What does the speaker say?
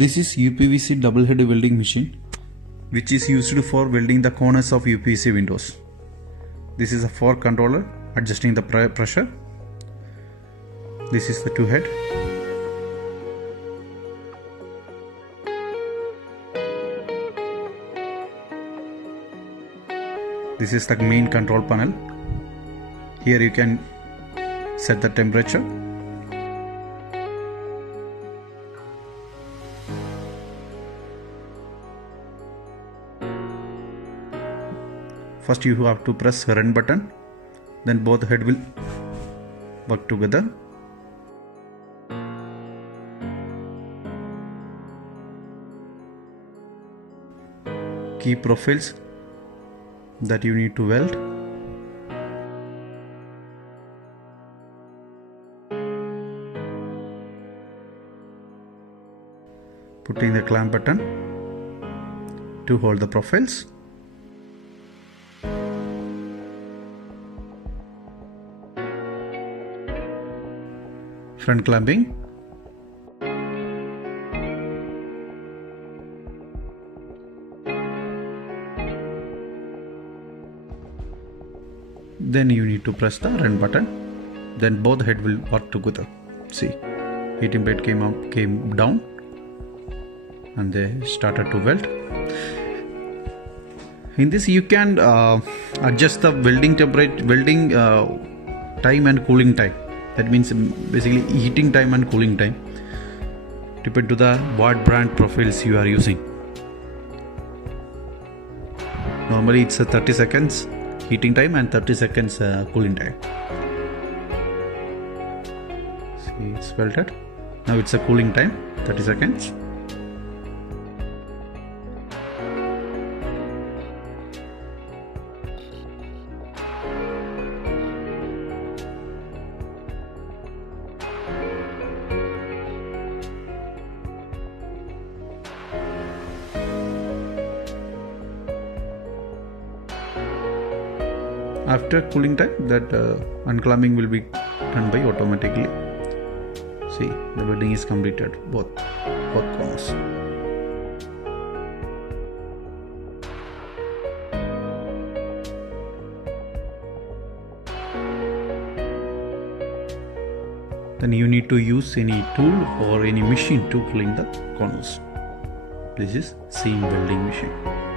This is uPVC double head welding machine which is used for welding the corners of uPVC windows. This is a fork controller adjusting the pressure. This is the two head. This is the main control panel. Here you can set the temperature. First you have to press run button, then both head will work together. Key profiles that you need to weld. Putting the clamp button to hold the profiles. Front clamping. Then you need to press the run button. Then both head will work together. See, heating plate came down, and they started to weld. In this you can adjust the welding temperature, welding time and cooling time. That means basically heating time and cooling time, depend to the what brand profiles you are using. Normally it's a 30 seconds heating time and 30 seconds cooling time. See, it's welded. Now it's a cooling time, 30 seconds. After cooling time, that unclamping will be done by automatically. See, the welding is completed, both corners. Then you need to use any tool or any machine to clean the corners. This is seam welding machine.